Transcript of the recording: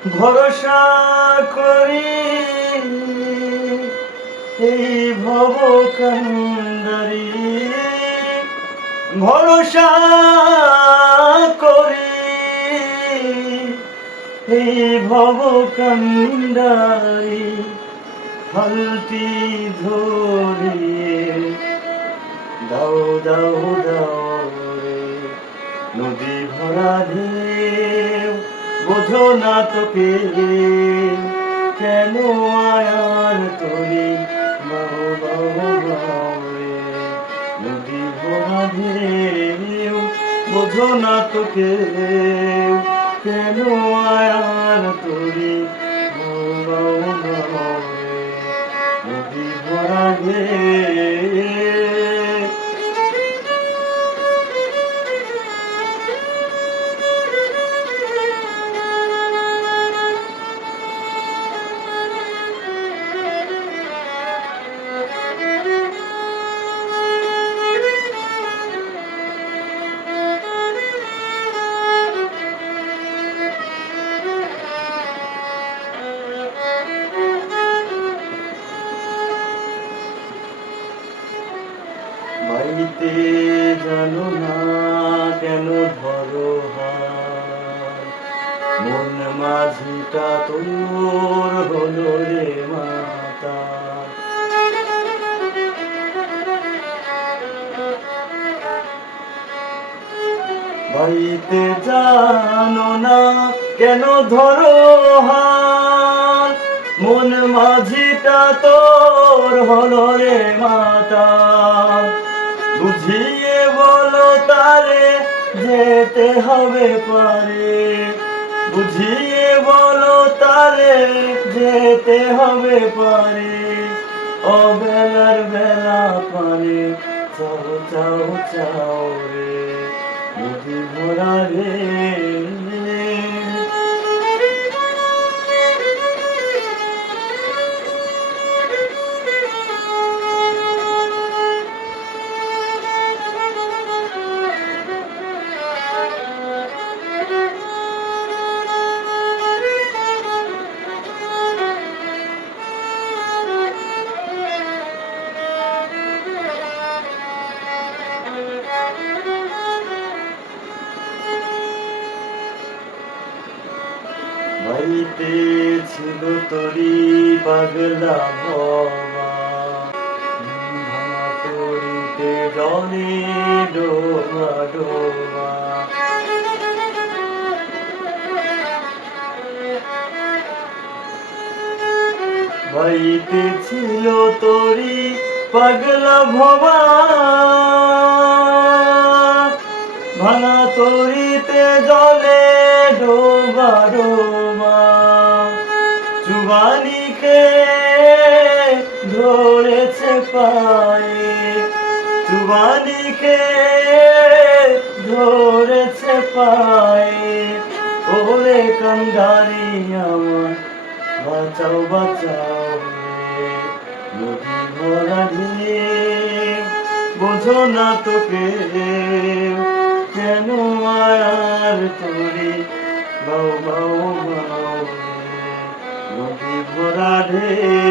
ভরসা করি এই ভব কান্ডারি, ভরসা করি এই ভব কান্ডারি, হালটি ধরিয়ে দাও দাও দাও রে। নদী ভরা ঢেউ বোঝো না তোকে, কেন আয়ার তরি বাহু বাহু বাহু রে। নদী ভরা ঢেউ বোঝো না তোকে, কেন আয়ার তরি বাহু বাহু বাহু রে। নদী ভরা ঢেউ। বাড়িতে জানো না কেন ধরো হাত, মন মাঝিটা তোর হলো রে মাতা। বাড়িতে জানো না কেন ধরো হাত, মন মাঝিটা তোর হলো রে মাতা। বুঝিয়ে বলো তারে যেতে হবে পারে, বুঝিয়ে বলো তারে যেতে হবে পারে। অবেলার বেলা পানে চাও চাও চাও রে। নদী ভরা রে। বাড়িতে ছিল তরি পাগলা ভবা, ভাঙা তরিতে জলে ডোবা ডোবা। বাড়িতে ছিল তরি পাগলা ভবা, ভাঙা তরিতে জলে ডোবা ডোবা। চুবানিকে ধরেছে পায়ে, চুবানিকে ধরেছে পায়ে। ওরে কান্ডারি আমার বাঁচাও বাঁচাও রে। নদী ভরা ঢেউ বোঝো না তোকে, কেন আয়ার তরি বাউ বাউ বাউ রে। নদী ভরা ঢেউ।